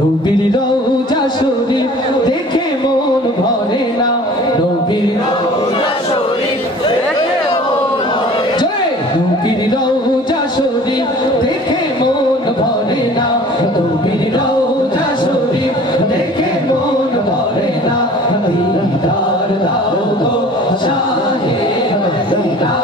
নবীর রওজা শরীফ দেখে মন ভরে না নবীর রওজা শরীফ দেখে মন ভরে না নবীর রওজা শরীফ দেখে মন ভরে না নবীর রওজা শরীফ দেখে মন ভরে না দিদার দাও গো শাহে মদিনা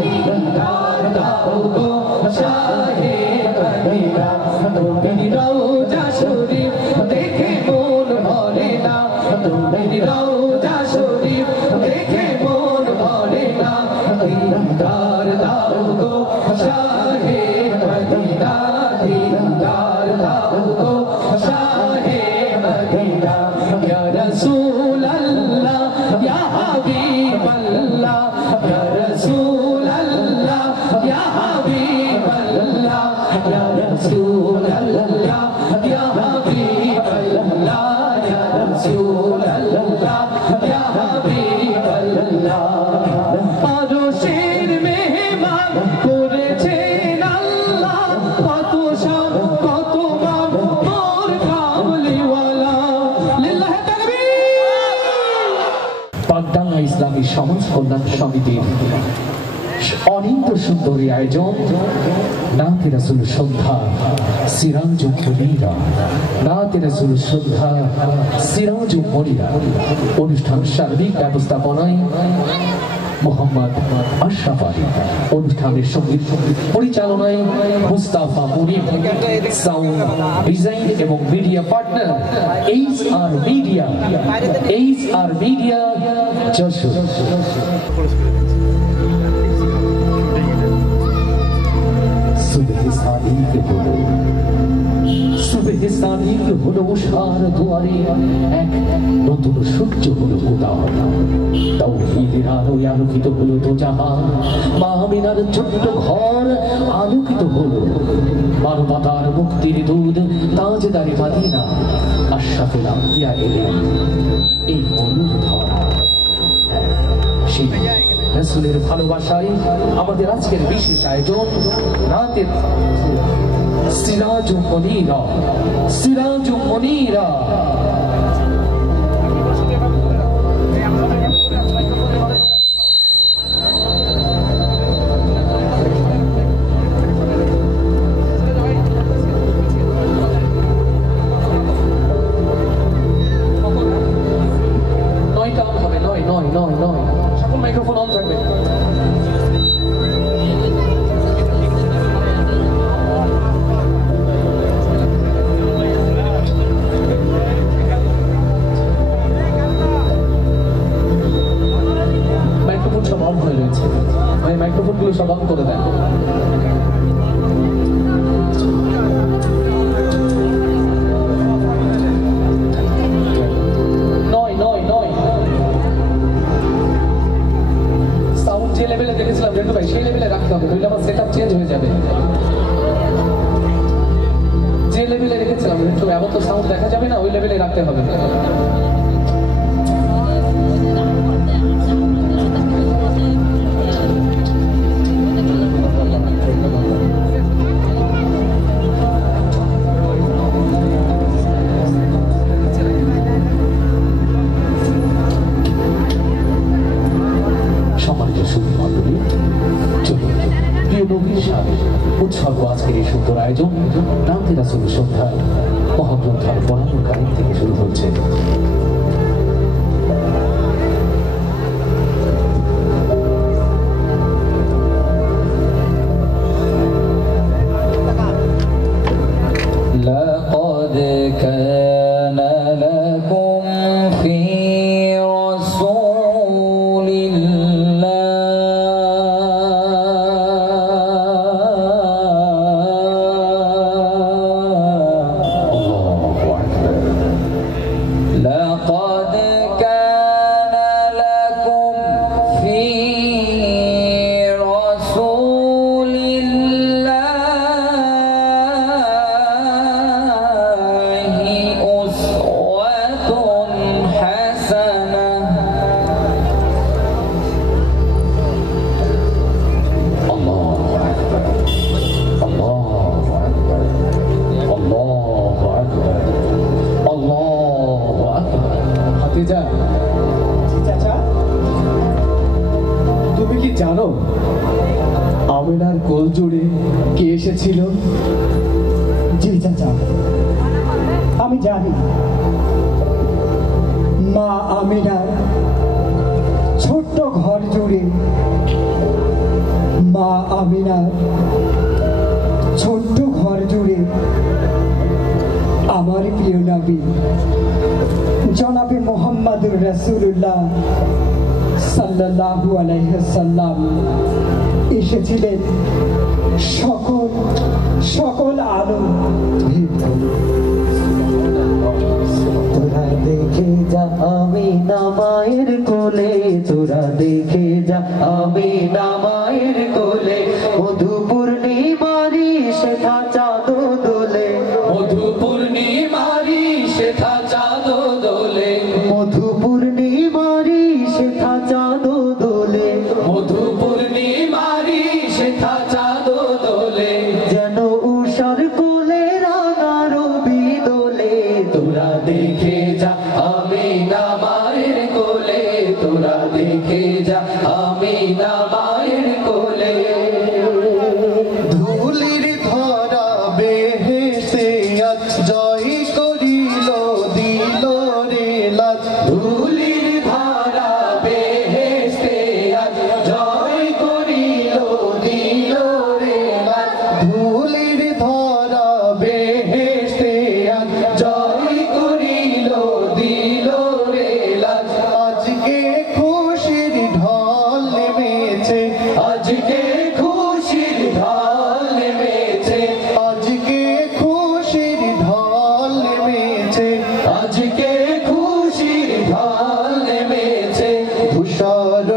দিদার দাও গো শাহে মদিনা নবীর রওজা শরীফ দেখে মন ভরে না নবীর রওজা শরীফ দেখে মন ভরে না দিদার দাও গো শাহে মদিনা দিদার দাও গো শাহে মদিনা ইয়া রাসূল আল্লাহ ইয়া হাবিব আল্লাহ ইয়া রাসূল আল্লাহ ইয়া হাবিব আল্লাহ ইয়া রাসূল আল্লাহ ইয়া হাবিব আল্লাহ ইয়া রাসূল আল্লাহ ইয়া হাবিব আল্লাহ আরশের মেহমান করেছেন আল্লাহ কত শান কত মান মোর কামলিওয়ালা লিল্লাহি তাকবীর পাকডাঙ্গা ইসলামী সমাজ কল্যাণ সমিতির অনিন্দ সুন্দরী আয়োজন নাতে রাসূল সন্ধ্যা সিরাজুল মুনিরা নাতে রাসূল সন্ধ্যা সিরাজুল মুনিরা অনুষ্ঠান সার্বিক ব্যবস্থাপনায় মোহাম্মদ আশরাফ আলী অনুষ্ঠানের সঙ্গীত পরিচালনায় মুস্তাফা মুনির সাউন্ড ডিজাইন এবং media partner HR media Jessore সুবহে সাদিক হলো উষার দুয়ারে এক নতুন সূর্য হলো উদয় তাওহীদের আলোয় আলোকিত হলো দোজাহান মা আমিনার ছোট্ট ঘর আলোকিত হলো মানবতার মুক্তির দুধ তাজদারি মদিনা আশরাফুল আম্বিয়া এলেন এই মরুর ধরা সেই রাসূলের ভালোবাসায় আমাদের আজকের বিশেষ আয়োজন রাতের সিরাজুল মুনিরা সিরাজুল মুনিরা সকল মাইক্রোফোন অন থাকবে মাইক্রোফোনগুলো সব অন করে দেন সাউন্ড যে লেভেলে দেখেছিলাম রেন্টু ভাই সেই লেভেলে রাখতে হবে নইলে আমার সেটআপ চেঞ্জ হয়ে যাবে যে লেভেলে রেখেছিলাম রেন্টু এমন তো সাউন্ড দেখা যাবে না ওই লেভেলে রাখতে হবে উৎসর্গ আজকের এই সুন্দর আয়োজন নাতে রাসূল সন্ধ্যা মহাগ্রন্থার পড়ানোর কাহিনী থেকে শুরু হচ্ছে لقد كان لكم في رسول لقد كان لكم في رسول الله তেজা, চাচা, তুমি কি জানো আমিনার কোল জুড়ে কে এসেছিল? জি চাচা, আমি জানি। মা আমিনার ছোট্ট ঘর জুড়ে, মা আমিনার ছোট্ট ঘর জুড়ে আমার প্রিয় নবী জনাবে মুহাম্মদুর রাসূলুল্লাহ সাল্লাল্লাহু আলাইহি সাল্লাম এসেছিলেন সকল আলো তোরা দেখে যা আমিনা মায়ের কোলে, তোরা দেখে যা আমিনা মায়ের কোলে, মধু পূর্ণিমারি শেখা চাঁদ দোলে, মধু পূর্ণিমারি শেখা চাঁদ দোলে, মধু পূর্ণিমারি শেখা চাঁদ দোলে, মধু পূর্ণিমারি শেখা চাঁদ দোলে, যেন উষার কোলে রাঙা রবি দোলে। তোরা দেখে যা আমিনা মায়ের কোলে, তোরা দেখে যা আমিনা মায়ের কোলে। ধুলির ধরা বেহেশতে আজ জয় করিল দিল রে লাজ, ধুলির ধারা বেহেশতে আজ জয় করিল দিল রে লাজ, ধুলির ধরা বেহেশতে আজ জয় করিল দিল রে লাজ। আজকে খুশির ঢল নেমেছে, আজকে খুশির ঢল নেমেছে, আজকে খুশির ঢল নেমেছে, আজকে খুশির ঢল নেমেছে। ধূসর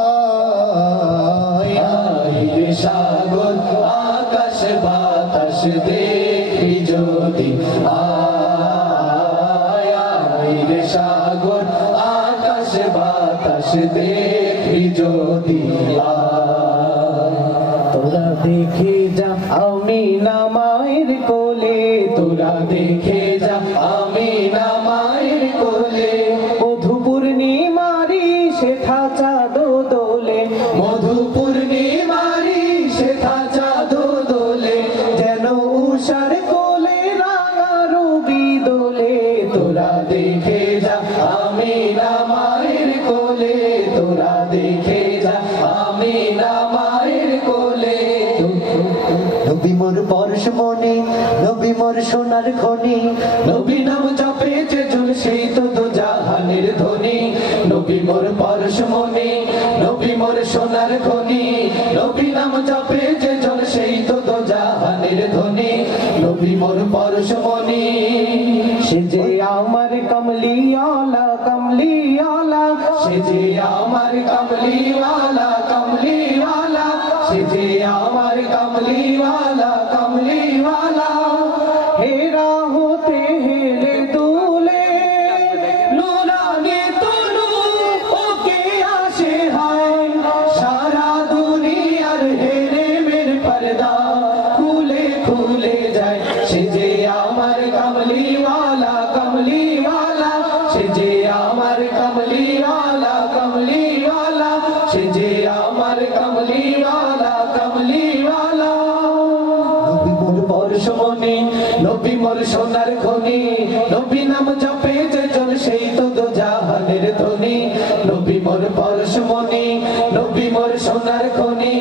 সাহারায় আইরে সাগর আকাশ বাতাস দেখি যদি, আইরে সাগর আকাশ বাতাস দেখি যদি। তোরা দেখে যা আমিনা মায়ের কোলে, তোরা দেখে যা আমিনা মায়ের কোলে, মধু পূর্ণিমারি শেখা চাঁদ দোলে, মধু পূর্ণিমারি শেখা চাঁদ দোলে, যেন উষার কোলে রাঙা রবি দোলে। তোরা দেখে যা আমিনা মায়ের কোলে, তোরা দেখে যা আমিনা মায়ের কোলে। নবী মোর পরশমণি, নবী মোর সোনার খনি, নবী নাম জপে যে ঝুল সেই তো দু জাহানের ধ্বনি, নবী মোর পরশমণি, নবী মোর সোনার খনি, নবী নাম জপে যে ঝুল সেই তো দু জাহানের ধ্বনি, নবী মোর পরশমণি। সে যে আমার কমলিওয়ালা কমলিওয়ালা, সে যে আমার কমলিওয়ালা কমলিওয়ালা, সে যে আমার কমলিওয়ালা কমলিওয়ালা। হেরা হতে হেলে দুলে, নুরানি তনু ওকে আসে হায়, সারা দুনিয়ার হেরে মের পর্দা খুলে খুলে যায়। সে যে আমার কমলিওয়ালা কমলিওয়ালা, সে যে আমার কমলিওয়ালা কমলিওয়ালা, সে যে আমার কমলিওয়ালা কমলিওয়ালা। নবী মোর পরশমণি, নবী মোর সোনার খনি, নবী নাম জপে যে জন সেই তো দু জাহানের ধ্বনি, নবী মোর পরশমণি, নবী মোর সোনার খনি,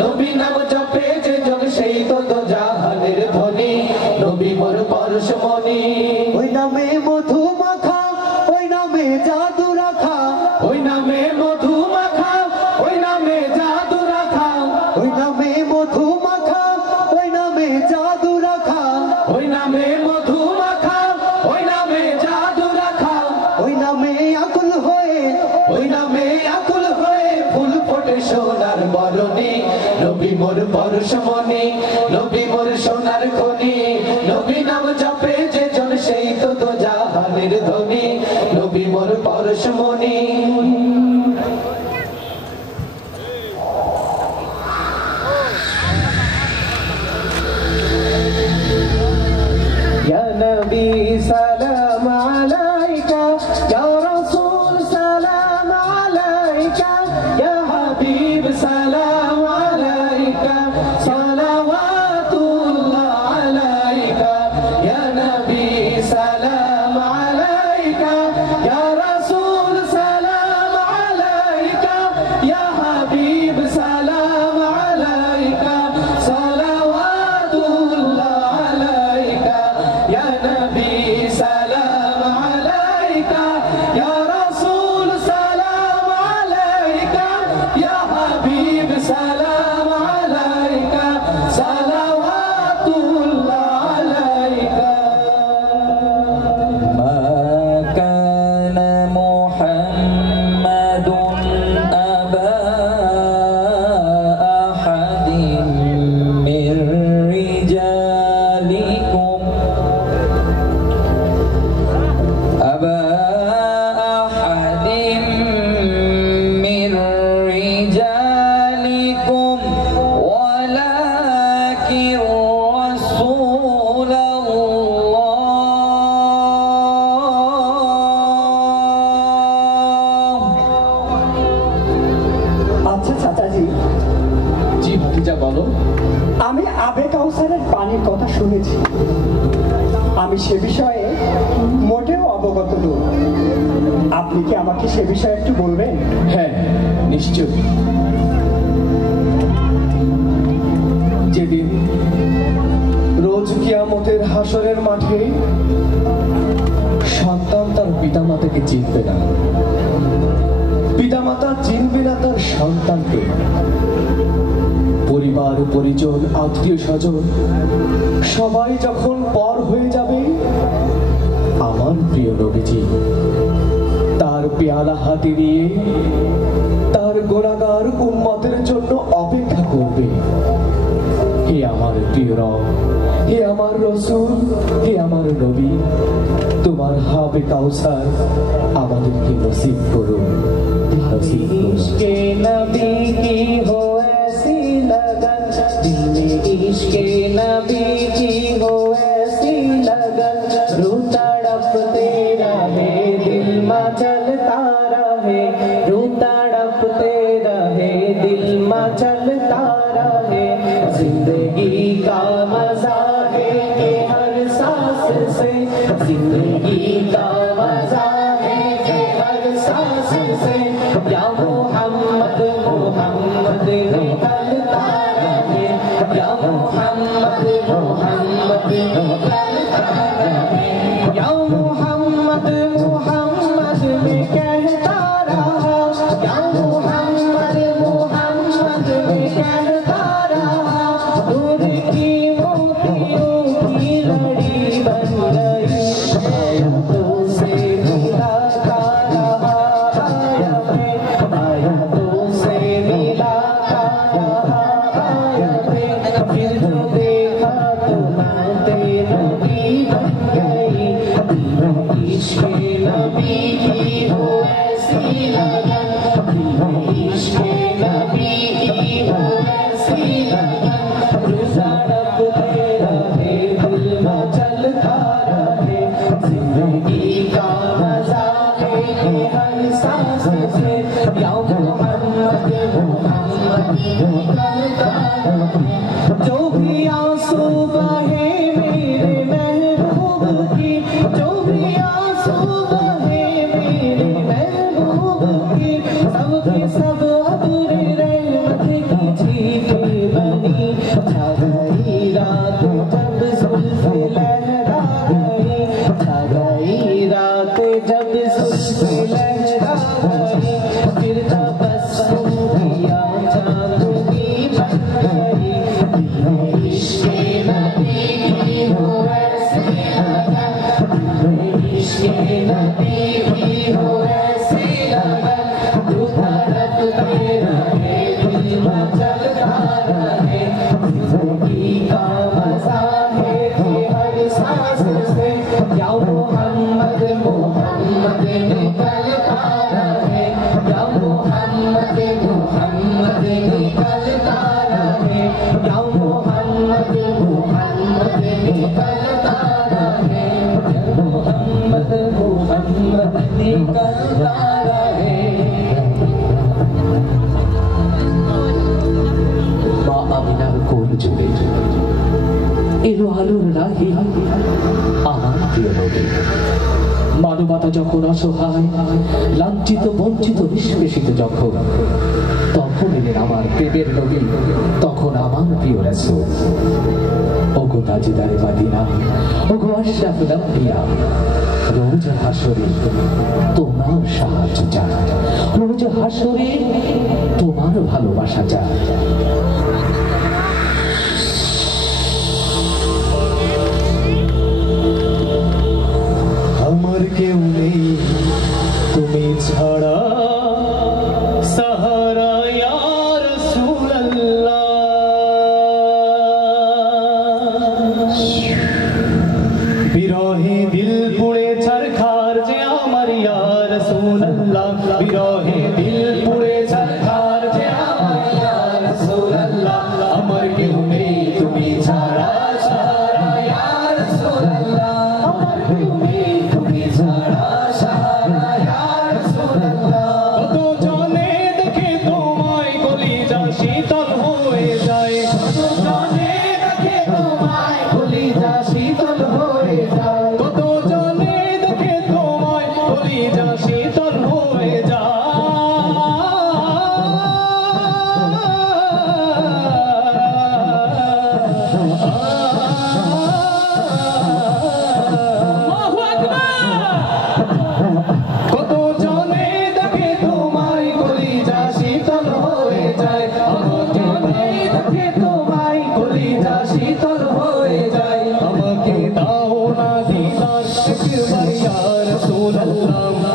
নবী নাম জপে যে জন সেই তো দু জাহানের ধ্বনি, নবী মোর পরশমণি। ওই নামে মধু মাখা, ওই নামে জাদু রাখা, ওই নামে মধু মাখা, ওই নামে জাদু রাখা, ওই নামে মধু মাখা, ওই নামে জাদু রাখা, ওই নামে মধু মাখা, ওই নামে জাদু রাখা, ওই নামে আকুল হয়ে, ওই নামে আকুল হয়ে ফুল ফোটে সোনার বরণে, নবী মোর পরশমণি, নবী মোর সোনার খনি, নবী নাম জপে যে জন সেই তো দু জাহানের ধ্বনি, নবী মোর পরশমণি। ইয়া নবী সালাম আলাইকা, या नबी सलाम अलैका या रसूल सलाम अलैका या हबीब सलाम अलैका सलावतुल्लाह अलैका मा काना मुहम्मदुन अबा अहदिन मिर रिजालिकुम अबा अहदिन मिर रिजालिकुम वलाकिन আচ্ছা চাচাজি, জি ভাতিজা বলো। আমি আবে কাউসারের পানির কথা শুনেছি, আমি সে বিষয়ে মোটেও অবগত নই। আপনি কি আমাকে সে বিষয়ে একটু বলবেন? হ্যাঁ নিশ্চয়। যেদিন রোজ কিয়ামতের হাসরের মাঠে সন্তান তার পিতামাতাকে চিনবে না, পিতামাতা চিনবে না তার সন্তানকে, পরিবার পরিজন আত্মীয় স্বজন সবাই যখন পর হয়ে যাবে, আমার প্রিয় নবীজি তার পেয়ালা হাতে নিয়ে তার গোনাগার উম্মতের জন্য অপেক্ষা করবে। হে আমার প্রিয় রব, হে আমার রসূল, হে আমার নবী, তোমার হাবে কাউসার আমাদেরকে নসিব করুন, নসিব করুন। इश्क़े नबी की हो ऐसी लगन, दिल में इश्क़े नबी की हो ऐसी लगन, रूह तड़पते रहे दिल में चलता रहे, रूह तड़पते रहे दिल में चलता रहे, जिंदगी का मजा है कि हर सांस से, जिंदगी का मजा है कि हर सांस से, या मोहम्मद मोहम्मद निकलता रहे, या मोहम्मद मोहम्मद निकलता रहे, या मोहम्मद मोहम्मद में कहता रहा, या मोहम्मद मोहम्मद में कहता रहा, दूध की मोतियों की लड़ी बन गई, आयतों से मिलाता रहा, आयतों से मिलाता रहा, फिर जो देखा तो नाते नबी बन गई, इश्क़े नबी की हो ऐसी लगन, इश्क़े नबी की हो ऐसी लगन, तड़पते रहे दिल में चलता रहे, जिंदगी का मजा है कि हर सांस से, या मोहम्मद मोहम्मद निकलता रहे, जो भी आंसू बहे मेरे महबूब की, जो भी आंसू बहे मेरे महबूब की, सबके सब अबूरे रहमत की छींटे बनी, छा गई रात जब जुल्फ़े लहरा गई, छा गई रात जब जुल्फ़े लहरा गई, फिर तबस्सुम किया चांदनी बन गई, इश्क़े नबी की हो ऐसी लगन, इश्क़े नबी की हो ऐसी लगन, तू तड़पते रहे दिल में चलता रहे, जिंदगी का मजा है कि हर सांस से, या मोहम्मद मोहम्मद निकलता रहे, या मोहम्मद मोहम्मद निकलता रहे, या मोहम्मद मोहम्मद निकलता रहे, मोहम्मद मोहम्मद निकलता रहे। মা আমিনার কোল জুড়ে এলো আলোর রাহি আমার প্রিয় নবী। মানবতা যখন অসহায়, লাঞ্ছিত বঞ্চিত নিষ্পেষিত যখন, তখন এলেন আমার প্রেমের নবী, তখন আমার প্রিয় রাসূল। ওগো তাজদারে মদিনা, ওগো আশরাফুল আম্বিয়া, রোজ হাসরে তোমার সাহায্য চাই, রোজ হাসরে তোমার ভালোবাসা চাই। আমার কেউ নেই তুমি ছাড়া, সাহারা ইয়া রাসূলুল্লাহ। বিরহে দিল পুড়ে ছারখার যে আমার ইয়া রাসূলুল্লাহ, বিরহে দিল পুড়ে ছারখার যে আমার ইয়া রাসূলুল্লাহ। আমার কেউ নেই তুমি ছাড়া, সাহারা ইয়া রাসূলুল্লাহ। আমার কেউ নেই তুমি ছাড়া, সাহারা ইয়া রাসূলুল্লাহ। কত জনে দেখে তোমায় কলিজা শীতল হয়ে যায়, কত জনে দেখে তোমায় কলিজা শীতল হয়ে যায়, কত জনে দেখে তোমায় কলিজা শীতল হয়ে যায়। কত জনে দেখে তোমায় কলিজা শীতল হয়ে যায়, কত জনে দেখে তোমায় কলিজা শীতল হয়ে যায়।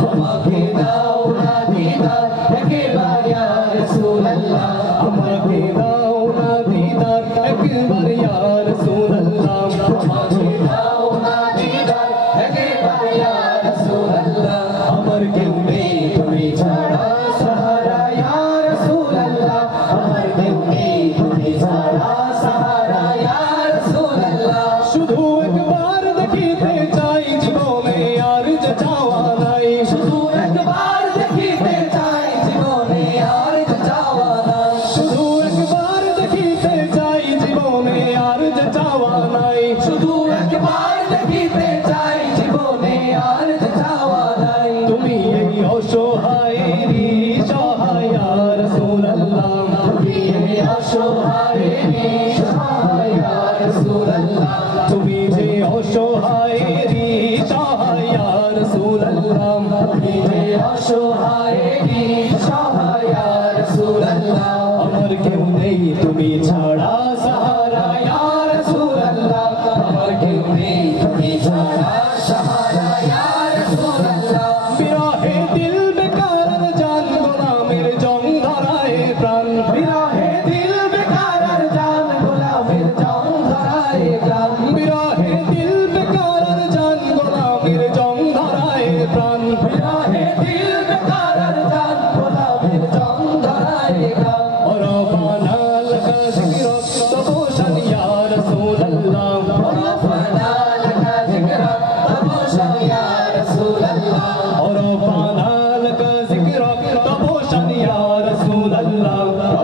আমাকে দাও না দিদার একবার ইয়া রাসূলুল্লাহ, আমাকে দাও না দিদার একবার ইয়া রাসূলুল্লাহ। আমাকে দাও না দিদার একবার ইয়া রাসূলুল্লাহ, আমাকে দাও না দিদার একবার ইয়া রাসূলুল্লাহ। আমার কেউ নেই তুমি ছাড়া, সাহারা ইয়া রাসূলুল্লাহ। আমার কেউ নেই তুমি ছাড়া, সাহারা ইয়া রাসূলুল্লাহ। শুধু একবার দেখিতে চাই জীবনে আর যে চাওয়া নাই, শুধু একবার দেখিতে চাই জীবনে আর যে চাওয়া নাই, শুধু একবার দেখিতে চাই জীবনে আর যে চাওয়া নাই, শুধু একবার দেখিতে চাই জীবনে আর যে চাওয়া নাই। তুমি এই অসহায়েরই সহায় ইয়া রাসূলুল্লাহ, তুমি এই অসহায়েরই সহায় ইয়া রাসূলুল্লাহ। তুমি যে অসহায়েরই সহায় ইয়া রাসূলুল্লাহ, তুমি যে অসহায়েরই সহায় ইয়া রাসূলুল্লাহ। আমার কেউ নেই তুমি ছাড়া, সাহারা ইয়া রাসূলুল্লাহ। আমার কেউ নেই তুমি ছাড়া, সাহারা ইয়া রাসূলুল্লাহ। বিরহে দিল বেকার জান গোলামের জং ধরায় প্রাণ, বিরহে দিল বেকার জান গোলামের জং ধরায় প্রাণ, বিরহে দিল বেকার জান গোলামের জং ধরায় প্রাণ, বিরহে দিল বেকার জান গোলামের জং ধরায় প্রাণ। রব্বানা লাকা যিকরুক তাবুশান ইয়া রাসূলুল্লাহ, রব্বানা লাকা যিকরুক তাবুশান ইয়া রাসূলুল্লাহ, রব্বানা লাকা যিকরুক তাবুশান ইয়া রাসূলুল্লাহ,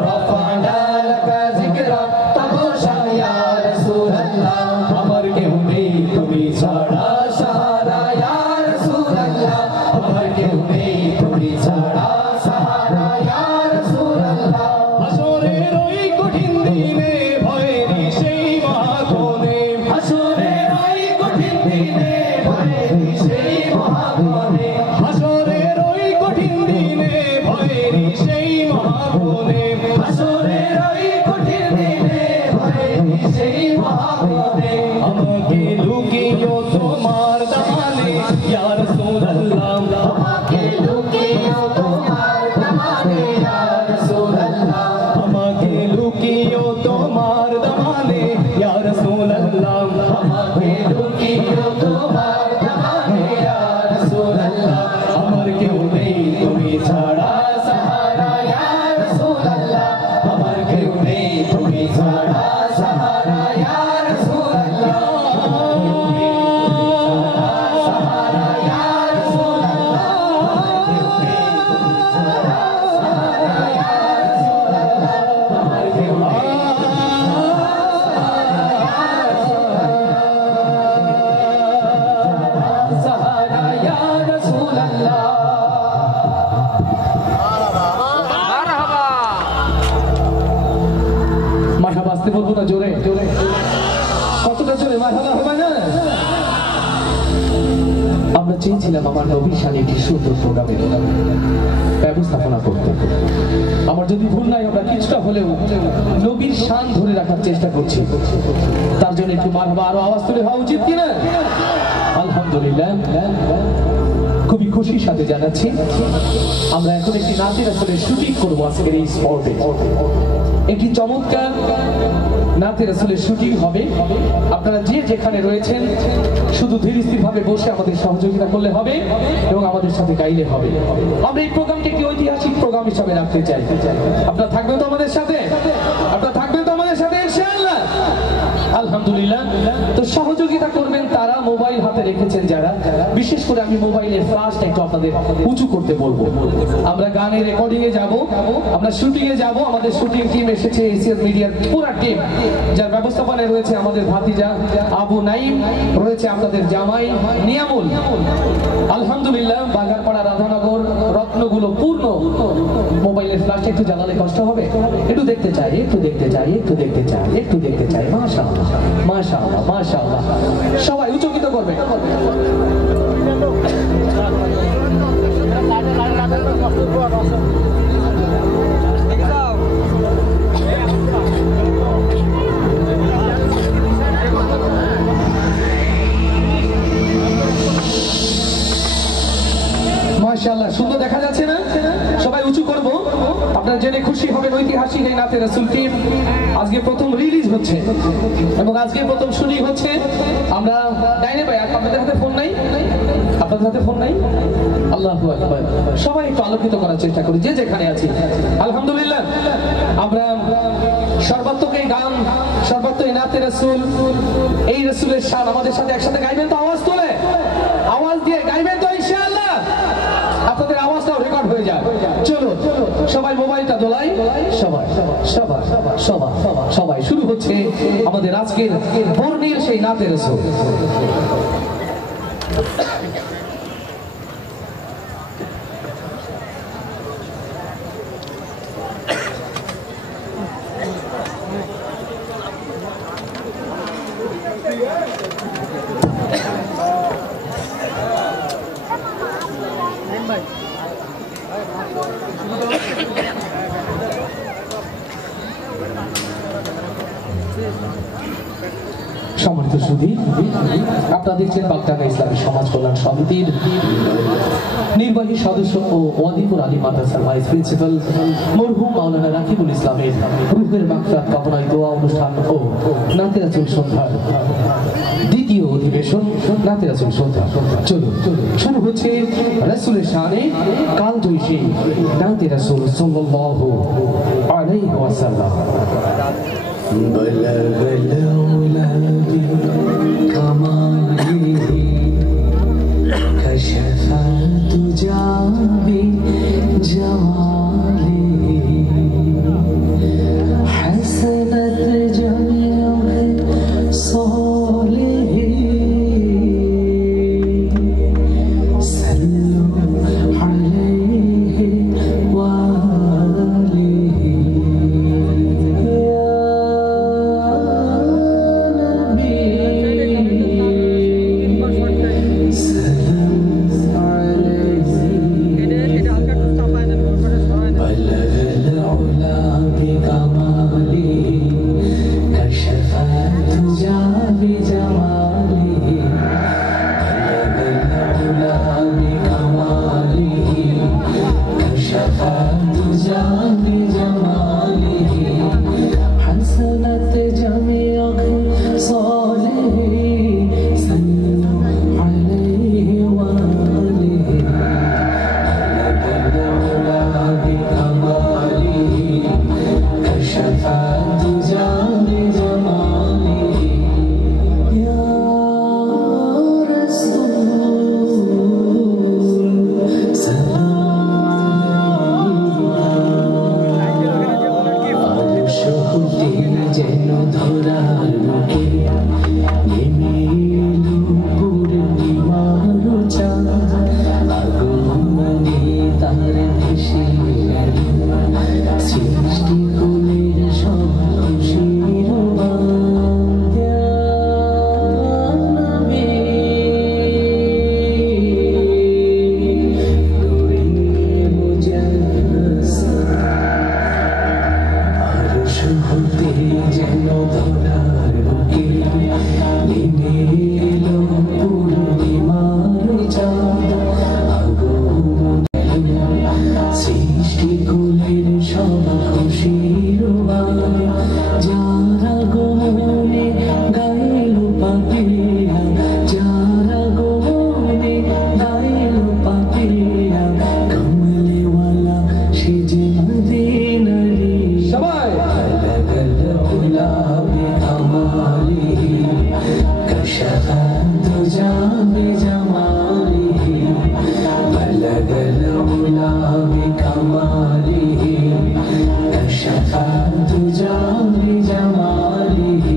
রব্বানা লাকা যিকরুক তাবুশান ইয়া রাসূলুল্লাহ। আমার কেউ নেই তুমি ছাড়া, সাহারা ইয়া রাসূলুল্লাহ। আমার কেউ নেই তুমি ছাড়া, সাহারা ইয়া রাসূলুল্লাহ। হাসরের ওই কঠিন দিনে ভয়েরই সেই মহাগণে, হাসরের ওই কঠিন দিনে ভয়েরই সেই মহাগণে, হাসরের ওই কঠিন দিনে ভয়েরই সেই মহাগণে, হাসরের ওই কঠিন দিনে ভয়েরই সেই মহাগণে। আমাকে লুকিও তোমার দামানে ইয়া রাসূলুল্লাহ, আমাকে লুকিও তোমার দামানে ইয়া রাসূলুল্লাহ, আমাকে লুকিও তোমার দামানে ইয়া রাসূলুল্লাহ, আমাকে লুকিও তোমার দামানে ইয়া রাসূলুল্লাহ। আমার কেউ নেই তুমি ছাড়া, সাহারা ইয়া রাসূলুল্লাহ। আমার কেউ নেই তুমি ছাড়া, সাহারা ইয়া রাসূলুল্লাহ। সাহারা ইয়া রাসূলুল্লাহ। আমার কেউ নেই তুমি ছাড়া, সাহারা ইয়া রাসূলুল্লাহ। আমার কেউ নেই সাহারা ইয়া রাসূলুল্লাহ। মাশাআল্লাহ, আসতে বলবো না, জোরে জোরে। কতটা জোরে মারহাবা হবে না? আমরা চেয়েছিলাম আমার নবীর শানে একটি সুন্দর প্রোগ্রামের ব্যবস্থাপনা করতে। আমার যদি ভুল নাই, আমরা কিছুটা হলেও নবীর শান ধরে রাখার চেষ্টা করছি। তার জন্য একটু মারহাবা আরো আওয়াজ তুলে হওয়া উচিত কিনা? আলহামদুলিল্লাহ, খুবই খুশির সাথে জানাচ্ছি আমরা এখন একটি নাচের আসলে শুটিং করবো আজকের এই স্পটে। একটি চমৎকার নাচের আসলে শুটিং হবে। আপনারা যে যেখানে রয়েছেন শুধু ধীর স্থির ভাবে বসে আমাদের সহযোগিতা করলে হবে এবং আমাদের সাথে গাইলে হবে। আমরা এই প্রোগ্রামটি একটি ঐতিহাসিক প্রোগ্রাম হিসাবে রাখতে চাই। আপনারা থাকবেন তো আমাদের সাথে? আপনারা থাকবেন তো আমাদের সাথে ইনশাআল্লাহ? আলহামদুলিল্লাহ। তো সহযোগিতা করবেন তারা মোবাইল হাতে রেখেছেন যারা, বিশেষ করে আমি মোবাইলের ফ্ল্যাশটা একটু আপনাদের উঁচু করতে বলবো। আমরা গানের রেকর্ডিং এ যাব, আমরা শুটিং এ যাব। আমাদের শুটিং টিম এসেছে, এসিএস মিডিয়ার পুরো টিম, যার ব্যবস্থাপনায় রয়েছে আমাদের ভাতিজা আবু নাইম, রয়েছে আপনাদের জামাই নিয়ামুল। আলহামদুলিল্লাহ, বাগারপাড়া, রাধানগর, রত্নগুলো পূর্ণ। মোবাইলের ফ্ল্যাশটা একটু জ্বালালে কষ্ট হবে? একটু দেখতে চাই, একটু দেখতে চাই, একটু দেখতে চাই, একটু দেখতে চাই। মাশাআল্লাহ, মাশাআল্লাহ, মাশাআল্লাহ। সবাই উচ্চকিত করবে। মাশাআল্লাহ, সুন্দর দেখা যাচ্ছে না? সবাই উঁচু করব। আপনারা জেনে খুশি হবেন, ঐতিহাসিক এই নাতে রাসূল টিম আজকে প্রথম রিলিজ হচ্ছে এবং আজকে প্রথম শুটিং হচ্ছে। আমরা ডাইনে ভাই, আপনাদের হাতে ফোন নাই? আপনাদের হাতে ফোন নাই? আল্লাহু আকবার। সবাই একটু আলোকিত করার চেষ্টা করি যে যেখানে আছি। আলহামদুলিল্লাহ, আমরা সর্বাত্মক এই গান, সর্বাত্মক এই নাতে রাসূল, এই রাসূলের শান আমাদের সাথে একসাথে গাইবেন তো? আওয়াজ তোলে, আওয়াজ দিয়ে গাইবেন তো ইনশাআল্লাহ? আপনাদের আওয়াজটাও রেকর্ড হয়ে যায়। চলো সবাই মোবাইলটা দোলাই, সবাই সবাই সবাই সবাই। শুরু হচ্ছে আমাদের আজকের বর্ণিল সেই নাতে রাসূল। সম্মানিত সুধী, আপনারা দেখছেন বাগডাঙ্গা ইসলামী সমাজ কল্যাণ সমিতির নির্বাহী সদস্য ও ওয়াদিপুর আলী মাদ্রাসার ভাইস প্রিন্সিপাল মরহুম মাওলানা রাকিবুল ইসলামের রূহের মাগফিরাত কামনায় দোয়া অনুষ্ঠান ও নাতে রাসূল সন্ধ্যার দ্বিতীয় অধিবেশন নাতে রাসূল সন্ধ্যা। চলো শুরু হচ্ছে রাসূলের শানে কালজয়ী সেই নাতে রাসূল সাল্লাল্লাহু আলাইহি ওয়াসাল্লাম। بلغ العلا بكماله كشف الدجى بجماله حسبت جميع صالحه صلوا عليه وآله يا نبي بجماله بلغ العلا بكماله كشف الدجى بجماله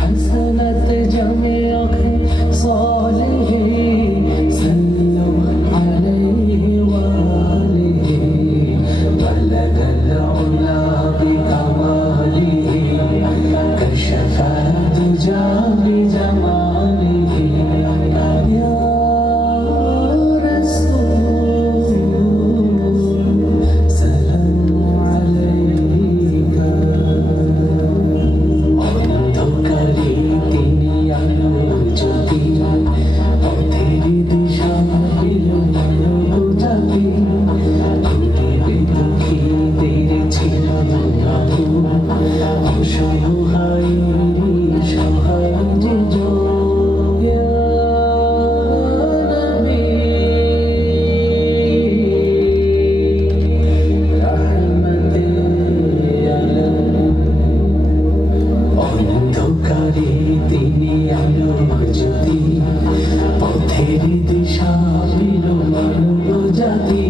حسنت جميع خصاله صلوا عليه وآله بلغ العلا بكماله كشف الدجى بجماله يا رسول سلام عليك অন্ধকারে তিনি আলো জ্যোতি পথের দিশা পেল মানব জাতি ঘুরিবে দুঃখীদের ছিল আলো অসহায় সহায় অন্ধকারে তিনি আলো জ্যোতি পথের দিশা পেল মানব জাতি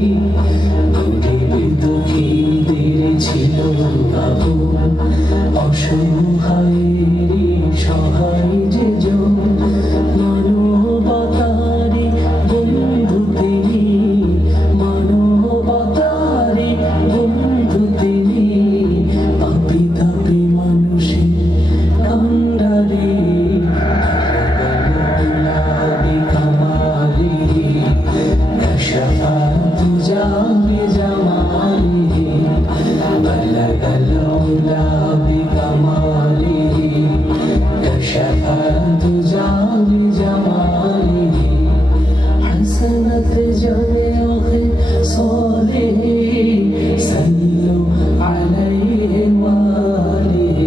ঘুরিবে দুঃখীদের ছিল বাবু অসহায়েরই সহায় যে মানবতারি বন্ধু তিনি মানবতারি বন্ধু তিনি পাপি তাপি মানুষের কান্ডারে بكماله كشف الدجى بجماله بلغ العلا بكماله كشف الدجى بجماله حسنت جميع خصاله صلوا عليه وآله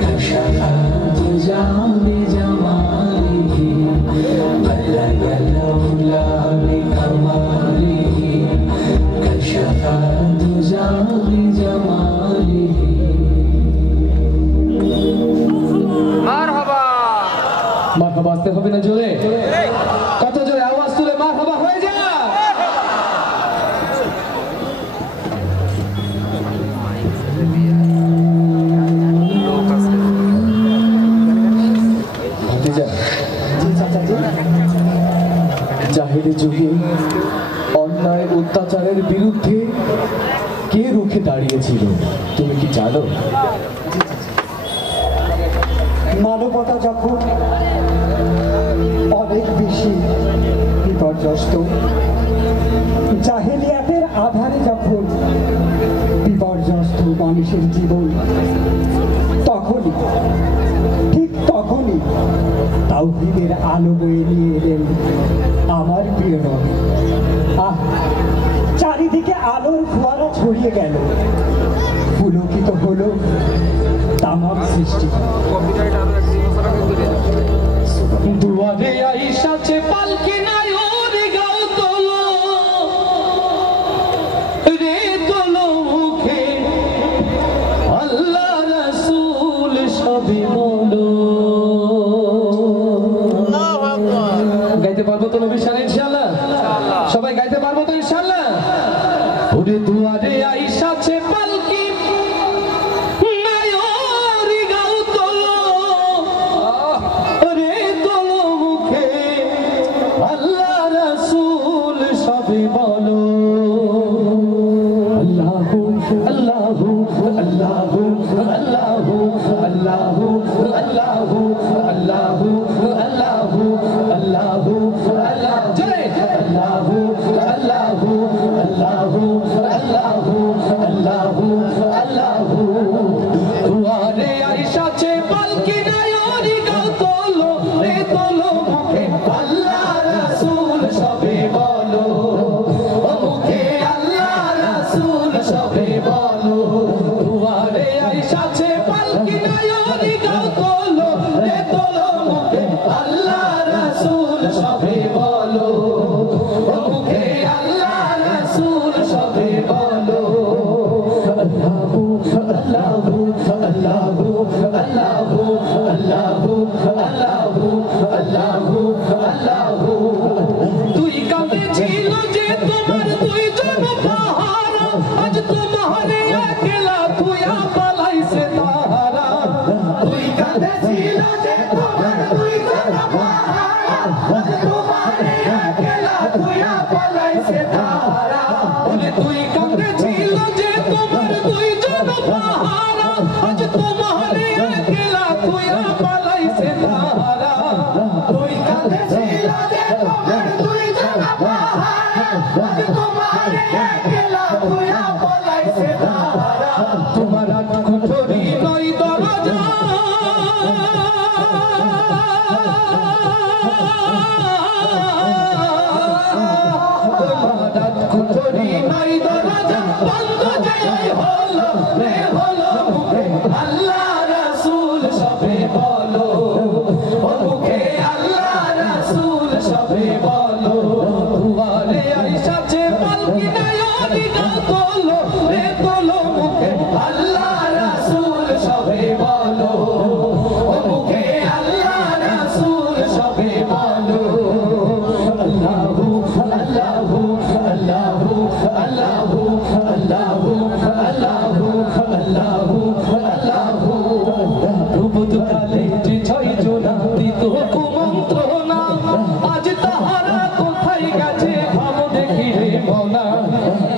كشف الدجى بجماله بلغ العلا بكماله كشف الدجى بجماله মারহাবা আসতে হবে না জোরে কত জোরে আওয়াজ তুলে মারহাবা হয়ে যা জাহেলি যুগে অন্যায় অত্যাচারের বিরুদ্ধে কে রুখে দাঁড়িয়েছিল তুমি কি জানো? মানবতা যখন অনেক বেশি বিপর্যস্ত, জাহেলিয়াতের আধারে যখন বিপর্যস্ত মানুষের জীবন, তখনই ঠিক তখনই তাওহীদের আলো বয়ে নিয়ে এলেন আমার প্রিয় নবী। চারিদিকে আলোর ফোয়ারা ছড়িয়ে গেল, পুলকিত হলো তামাম সৃষ্টি। দুয়ারে আইসাছে পালকি নাই ওরে গাও তোলো রে তোলো মুখে আল্লাহ রাসূল সবই বলো। গাইতে পারবো তো নবী শান ইনশাআল্লাহ? সবাই গাইতে পারবো তো ইনশাআল্লাহ? ওরে দুয়ারে আইসাছে পালকি আল্লাহু আল্লাহু তুই কাঁদেছিল যে তোমার দুইজন পাহারা আজ তোমারে একলা তুইয়া পালাইছে তাহারা তুই কাঁদেছিল যে তোমার দুইজন পাহারা আজ তোমারে একলা তুইয়া পালাইছে তাহারা তুই কাঁদেছিল যে তোমার দুইজন পাহারা আজ তোমারে একলা তুইয়া পালাইছে তাহারা তুই কাঁদেছিল যে তোমার দুইজন পাহারা আজ তোমারে একলা তুইয়া পালাইছে তাহারা তোমার কুঠরি নয় দরজা কুঠরি নাই দরজা বন্ধ যাই হলো রে হলো মুখে আল্লাহ রাসূল সবে বলো ও মুখে আল্লাহ রাসূল সবে বলো দুয়ারে আইসাছে পালকি নায়রি গাল তোলো রে তোলো মুখে আল্লাহ রাসূল সবে বলো ও মুখে আল্লাহ রাসূল সবে বলো আল্লাহু আল্লাহু আল্লাহু আল্লাহু আল্লাহু আল্লাহু আল্লাহু আল্লাহু রূপতুকালে যে ছয় জোনা দিত কুমন্ত্রণা আজ তাহারা কোথায় গেছে ভাব দেখি রে মনা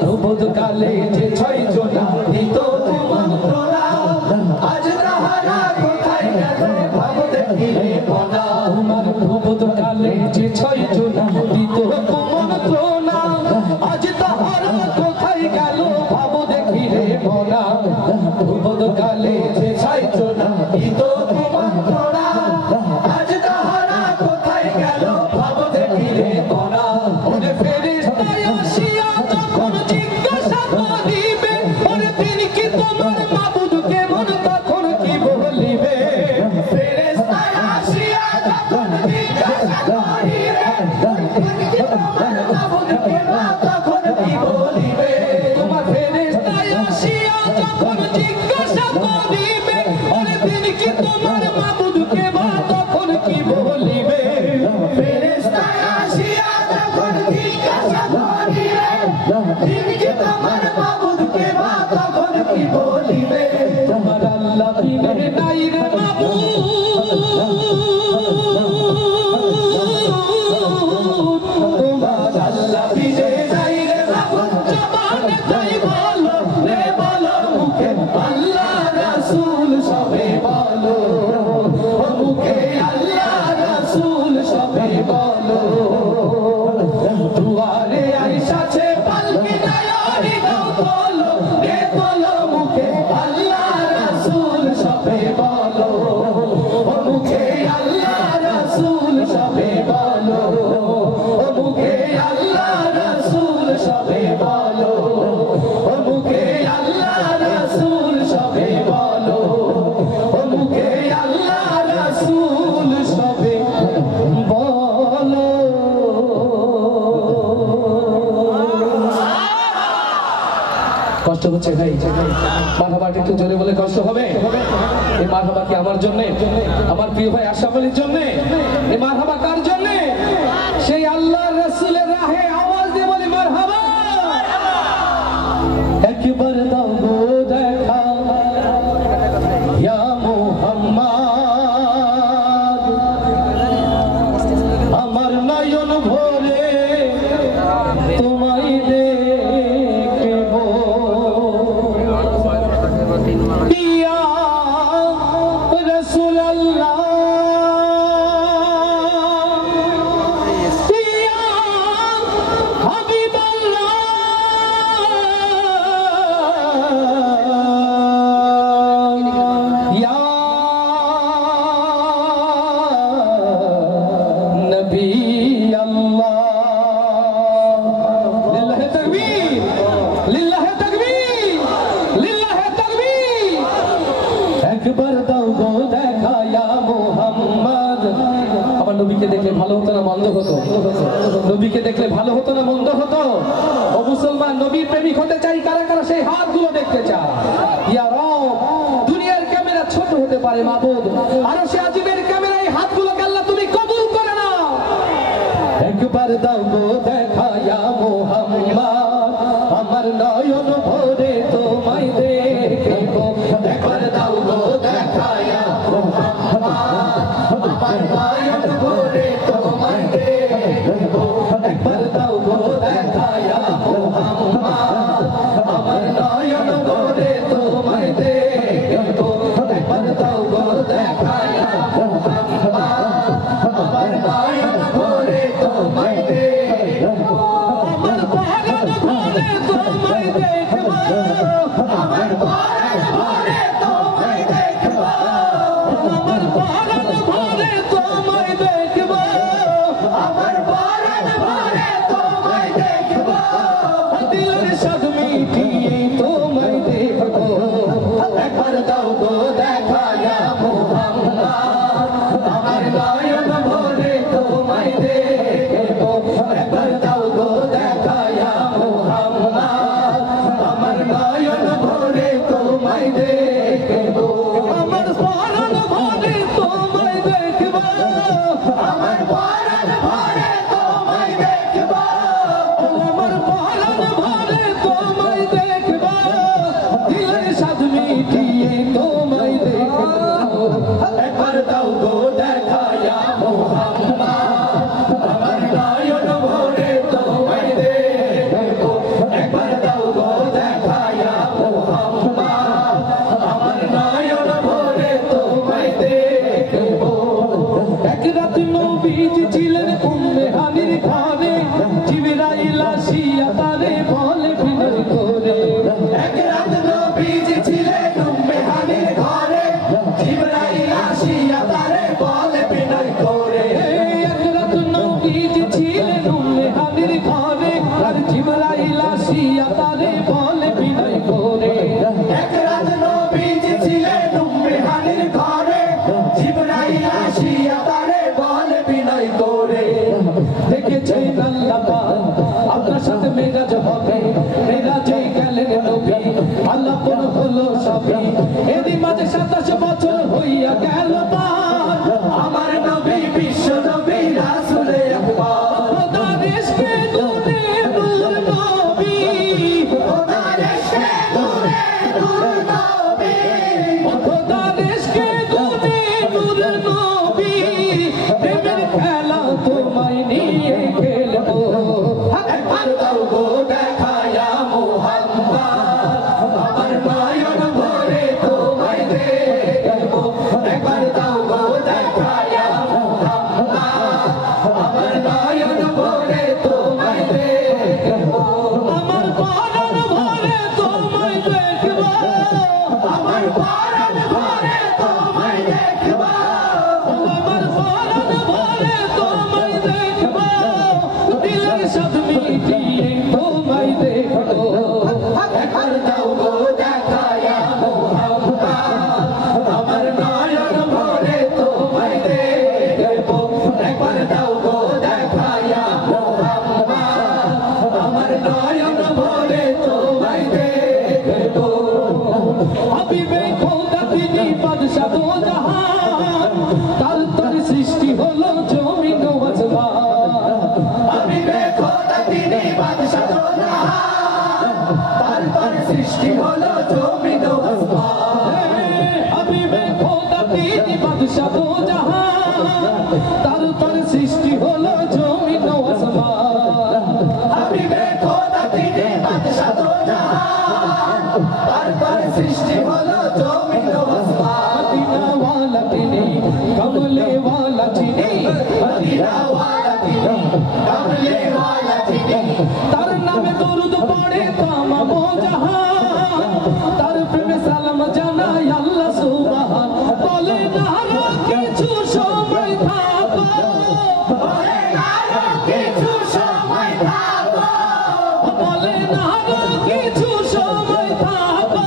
রূপতুকালে যে ছয় জোনা দিত কুমন্ত্রণা আজ তাহারা কোথায় গেছে ভাব দেখি রে মনা তোমার রূপতুকালে যে ছয় জোনা দিত কুমন্ত্রণা আজ তাহারা কোথায় গেল ভাব দেখি রে মনা রূপতুকালে যে ছয় জোনা দিত কুমন্ত্রণা আজ তাহারা কোথায় গেল ভাব দেখি রে মনা ওরে ফেরেশতা আসিয়া যখন জিজ্ঞাসা করিবে ওরে তিনি কি তোমার মাবুদ কেমন তখন কি বলিবে ফেরেশতা আসিয়া যখন জিজ্ঞাসা করিবে তিনি কি তোমার মাবুদ কেমন তখন কি বলিবে তোমার ফেরেশতা আসিয়া যখন জিজ্ঞাসা করিবে ওরে তিনি কি তোমার মাবুদ কেমন তখন কি বলিবে ফেরেশতা আসিয়া যখন জিজ্ঞাসা করিবে তিনি কি তোমার মাবুদ কেমন তখন কি বলিবে তোমার আল্লাহ বিনে নাই রে মাবুদ তোমার আল্লাহ বিনে নাই রে মাবুদ জবানে তাই বলো রে বলো মুখে আল্লাহ রাসূল সবে বলো ও মুখে আল্লাহ রাসূল সবে বলো দুয়ারে আইসাছে পালকি নায়রি গাল তোলো রে তোলো মুখে আল্লাহ রাসূল সবে বলো ও মুখে আল্লাহ রাসূল সবে বলো ও মুখে আল্লাহ রাসূল সবে বলো ও মুখে আল্লাহ রাসূল সবে বলো ও মুখে আল্লাহ রাসূল সবে বলো কষ্ট হচ্ছে ভাই মারহাবাটা একটু জোরে বলে কষ্ট হবে এই মারহাবা কি আমার জন্য আমার প্রিয় ভাই আশরাফ আলীর জন্য এই মারহাবা কার জন্য সেই আল্লাহর রাসূলের রাহে আওয়াজ দিয়ে বলি মারহাবা একবার দাও গো দেখা ইয়া মুহাম্মদ আমার নয়ন ভরে তোমায় দেখব ইয়া রাসূলুল্লাহ ইয়া হাবিবাল্লাহ ইয়া নবী আল্লাহ লিল্লাহি তাকবীর লিল্লাহি তাকবীর লিল্লাহি তাকবীর একবার দাও গো দেখা ইয়া মুহাম্মদ আমার নবীকে দেখলে ভালো হতো না মন্দ হতো নবীকে দেখলে ভালো হতো না মন্দ হতো ও মুসলমান নবীর প্রেমিক হতে চাই কারা কারা সেই হাতগুলো দেখতে চায় ইয়া রব দুনিয়ার ক্যামেরা ছোট হতে পারে মাবুদ আর সে আজিবের ক্যামেরায় হাতগুলোকে আল্লাহ তুমি কবুল করে একবার দাও গো দেখায়া মোহাম্মদ আমার নয়ন ভরে তোমায় দেখিব একবার দাও গো দেখায়া মোহাম্মদ আমার নয়ন ভরে তোমায় দেখিব একবার দাও গো দেখায়া মোহাম্মদ আমার নয়ন ভরে তোমায় দেখিব একবার দাও গো দেখায়া মোহাম্মদ আমার নয়ন ভরে তোমায় দেখিব আমার পরাণ ভরে তোমায় দেখিব আমার পরাণ ভরে তোমায় দেখিব আমার পরাণ ভরে তোমায় দেখিব আমার পরাণ ভরে তোমায় দেখিব দিলের সাথ মিটিয়ে তোমায় দেখিব একবার দাও গো দেখায়া মোহাম্মদ আমার নয়ন ভরে তোমায় দেখিব একবার দাও গো দেখায়া মোহাম্মদ আমার নয়ন ভরে তোমায় দেখিব আমার পরাণ ভরে তোমায় দেখিব আমার পরাণ ভরে তোমায় দেখিব আমার পরাণ ভরে তোমায় দেখিব দিলের সাথ মিটিয়ে তোমায় দেখিব একবার দাও গো দেখায়া মোহাম্মদ আমার নয়ন ভরে তোমায় দেখিব একবার দাও গো দেখায়া মোহাম্মদ আমার নয়ন ভরে তোমায় দেখিব এক রাত নবীজি ছিলেন উম্মে হানির ঘরে জিবরাইল আসিয়া তারে বলে বিনয় করে এক রাত নবীজি ছিলেন উম্মে হানির ঘরে জিবরাইল আসিয়া তারে বলে বিনয় করে এক রাত নবীজি ছিলেন উম্মে হানির ঘরে আর জিবরাইল আসিয়া তারে বলে বিনয় করে এক রাত নবীজি ছিলেন উম্মে হানির ঘরে জিবরাইল আসিয়া তারে বলে বিনয় করে দেখেছেন আল্লাহ পাক আপনার সাথে মেরাজ হবে মেরাজে গেলেন নবী আল্লাহ কোন হলো সবই এরই মাঝে 27 বছর হইয়া গেল পার আমার নবী বিশ্ব নবী রাসূল আকবার খোদার ইশকে নূরে নূর নবী খোদার ইশকে নূরে নূর নবী খোদার ইশকে নূরে নূর নবী প্রেমের খেলা তোমায় নিয়ে খেলবো একবার দাও গো দেখায়া মোহাম্মদ আমার নয়ন ভরে তোমায় দেখিব একবার দাও গো দেখায়া মোহাম্মদ আমার নয়ন ভরে তোমায় দেখিব আমার পরাণ ভরে তোমায় দেখিব আমার পরাণ ভরে তোমায় দেখিব আমার পরাণ ভরে তোমায় দেখিব দিলের সাথ মিটিয়ে তোমায় দেখিব একবার দাও গো দেখায়া মোহাম্মদ আমার নয়ন ভরে তোমায় দেখিব একবার দাও গো দেখায়া মোহাম্মদ আমার নয়ন ভরে তোমায় দেখিব হাবিবে খোদা তিনি বাদশা দো জাহান তার তোর সৃষ্টি হলো জমিন ও আসমান হাবিবে খোদা তিনি বাদশা দো জাহান তার তোর সৃষ্টি হলো জমিন ও আসমান হাবিবে খোদা তিনি বাদশা দো জাহান তার তোর সৃষ্টি হলো জমিন ও আসমান হাবিবে খোদা তিনি বাদশা দো জাহান তার তোর সৃষ্টি হলো জমিন ও আসমান মদিনা ওয়ালা তিনি কমলে ওয়ালা তিনি মদিনা ওয়ালা তিনি কমলে ওয়ালা তিনি তার নামে দরুদ পড়ে তামাম জাহান তার প্রেমে সালাম জানাই আল্লাহ সুবহান বলে না কিছু সময় থাকো বলে না কিছু সময় থাকো বলে না কিছু সময় থাকো